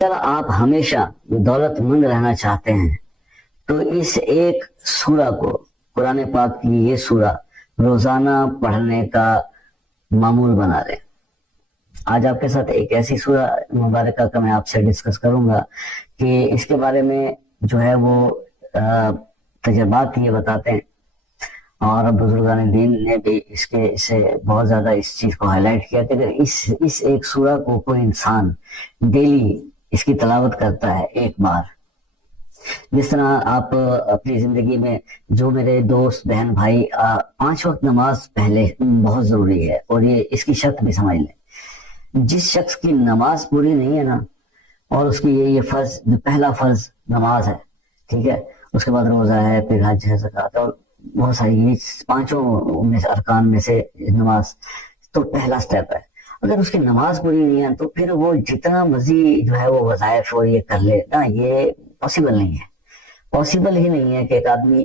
اگر آپ ہمیشہ دولت مند رہنا چاہتے ہیں تو اس ایک سورہ کو، قرآن پاک کی یہ سورہ روزانہ پڑھنے کا معمول بنا لیں۔ آج آپ کے ساتھ ایک ایسی سورہ مبارکہ کا میں آپ سے ڈسکس کروں گا کہ اس کے بارے میں جو ہے وہ تجربات یہ بتاتے ہیں، اور بزرگان دین نے بھی اسے بہت زیادہ اس چیز کو ہائی لائٹ کیا کہ اگر اس ایک سورہ کو کوئی انسان ڈیلی اس کی تلاوت کرتا ہے ایک بار، جس طرح آپ اپنی زندگی میں، جو میرے دوست بہن بھائی 5 وقت نماز پہلے بہت ضروری ہے، اور یہ اس کی شرط بھی سمجھ لیں، جس شخص کی نماز پوری نہیں ہے نا، اور اس کی یہ فرض، جو پہلا فرض نماز ہے، ٹھیک ہے، اس کے بعد روزہ ہے، پھر حج ہے، زکوٰۃ اور بہت ساری، یہ 5 میں سے ارکان میں سے نماز تو پہلا سٹیپ ہے۔ اگر اس کی نماز پوری نہیں ہے تو پھر وہ جتنا مرضی جو ہے وہ وظائف اور یہ کر لے نا، یہ پاسبل نہیں ہے، پاسبل ہی نہیں ہے کہ ایک آدمی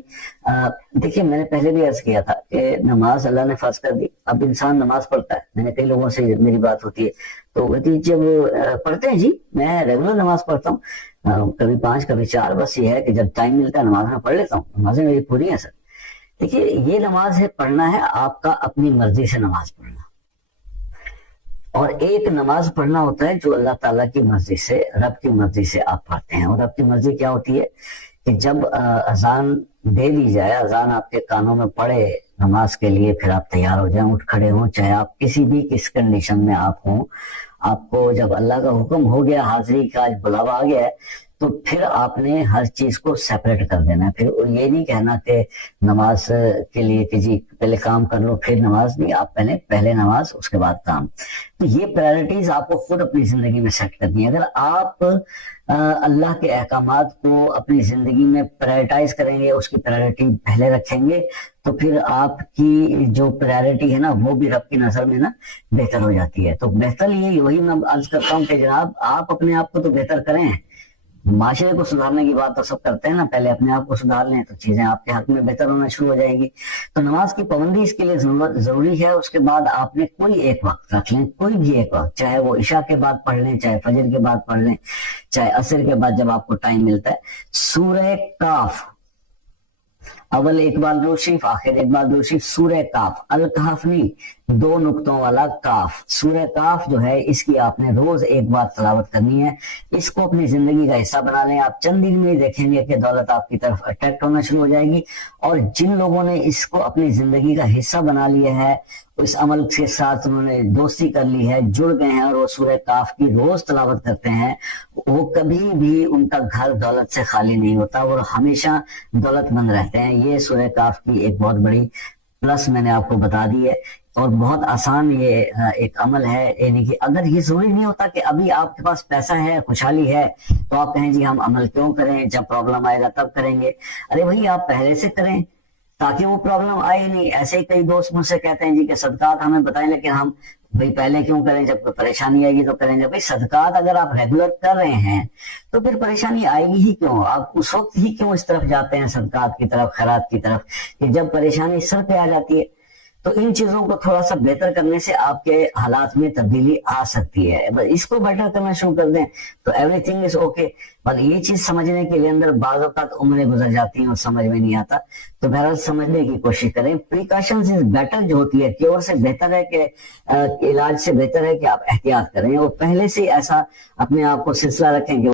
دیکھیے، میں نے پہلے بھی عرض کیا تھا کہ نماز اللہ نے فرض کر دی، اب انسان نماز پڑھتا ہے۔ میں نے کئی لوگوں سے میری بات ہوتی ہے تو جب پڑھتے ہیں، جی میں ریگولر نماز پڑھتا ہوں، کبھی 5 کبھی 4، بس یہ ہے کہ جب ٹائم ملتا ہے نماز میں پڑھ لیتا ہوں، نمازیں میری پوری ہیں سر۔ دیکھیے، یہ نماز ہے، پڑھنا ہے آپ کا اپنی مرضی سے نماز پڑھنا، اور ایک نماز پڑھنا ہوتا ہے جو اللہ تعالیٰ کی مرضی سے، رب کی مرضی سے آپ پڑھتے ہیں۔ اور رب کی مرضی کیا ہوتی ہے کہ جب اذان دے دی جائے، اذان آپ کے کانوں میں پڑے نماز کے لیے، پھر آپ تیار ہو جائیں، اٹھ کھڑے ہوں، چاہے آپ کسی بھی کس کنڈیشن میں آپ ہوں، آپ کو جب اللہ کا حکم ہو گیا، حاضری کا بلاوا آ گیا ہے، تو پھر آپ نے ہر چیز کو سیپریٹ کر دینا ہے۔ پھر یہ نہیں کہنا کہ نماز کے لیے کہ جی پہلے کام کر لو پھر نماز، نہیں، آپ پہلے نماز اس کے بعد کام۔ تو یہ پرائرٹیز آپ کو خود اپنی زندگی میں سیٹ کرنی ہے۔ اگر آپ اللہ کے احکامات کو اپنی زندگی میں پرائرٹائز کریں گے، اس کی پرائرٹی پہلے رکھیں گے، تو پھر آپ کی جو پرائرٹی ہے نا، وہ بھی رب کی نظر میں نا بہتر ہو جاتی ہے۔ تو بہتر وہی میں عرض کرتا ہوں کہ جناب آپ اپنے آپ کو تو بہتر کریں، معاشرے کو سدھارنے کی بات تو سب کرتے ہیں نا، پہلے اپنے آپ کو سدھار لیں تو چیزیں آپ کے حق میں بہتر ہونا شروع ہو جائیں گی۔ تو نماز کی پابندی اس کے لیے ضروری ہے۔ اس کے بعد آپ نے کوئی ایک وقت رکھ لیں، کوئی بھی ایک وقت، چاہے وہ عشاء کے بعد پڑھ لیں، چاہے فجر کے بعد پڑھ لیں، چاہے عصر کے بعد، جب آپ کو ٹائم ملتا ہے، سورہ کاف، اول ایک بار درود شریف، آخر ایک بار درود شریف، سورہ کاف، الکہف نہیں، 2 نقطوں والا کاف، سورہ کاف جو ہے، اس کی آپ نے روز ایک بار تلاوت کرنی ہے۔ اس کو اپنی زندگی کا حصہ بنا لیں، آپ چند دن میں دیکھیں گے کہ دولت آپ کی طرف اٹریکٹ ہونا شروع ہو جائے گی۔ اور جن لوگوں نے اس کو اپنی زندگی کا حصہ بنا لیا ہے، اس عمل کے ساتھ انہوں نے دوستی کر لی ہے، جڑ گئے ہیں، اور وہ سورہ کاف کی روز تلاوت کرتے ہیں، وہ کبھی بھی ان کا گھر دولت سے خالی نہیں ہوتا، وہ ہمیشہ دولت مند رہتے ہیں۔ یہ سورہ کاف کی ایک بہت بڑی پلس میں نے آپ کو بتا دی ہے، اور بہت آسان یہ ایک عمل ہے۔ یعنی کہ اگر یہ ضروری نہیں ہوتا کہ ابھی آپ کے پاس پیسہ ہے، خوشحالی ہے، تو آپ کہیں جی ہم عمل کیوں کریں، جب پرابلم آئے گا تب کریں گے۔ ارے بھائی، آپ پہلے سے کریں تاکہ وہ پرابلم آئے نہیں۔ ایسے ہی کئی دوست مجھ سے کہتے ہیں جی کہ صدقات ہمیں بتائیں، لیکن ہم بھئی پہلے کیوں کریں، جب کوئی پریشانی آئے گی تو کریں گے۔ بھئی صدقات اگر آپ ریگولر کر رہے ہیں تو پھر پریشانی آئے گی ہی کیوں؟ آپ اس وقت ہی کیوں اس طرف جاتے ہیں، صدقات کی طرف، خیرات کی طرف، کہ جب پریشانی سر پہ آ جاتی ہے۔ تو ان چیزوں کو تھوڑا سا بہتر کرنے سے آپ کے حالات میں تبدیلی آ سکتی ہے۔ بس اس کو بیٹر کرنا شروع کر دیں تو ایوری تھنگ از اوکے۔ پر یہ چیز سمجھنے کے لیے اندر بعض اوقات عمریں گزر جاتی ہیں اور سمجھ میں نہیں آتا، تو بہرحال سمجھنے کی کوشش کریں۔ پریکاشنز از بیٹر جو ہوتی ہے، کیور سے بہتر ہے کہ علاج سے بہتر ہے کہ آپ احتیاط کریں، اور پہلے سے ایسا اپنے آپ کو سلسلہ رکھیں کہ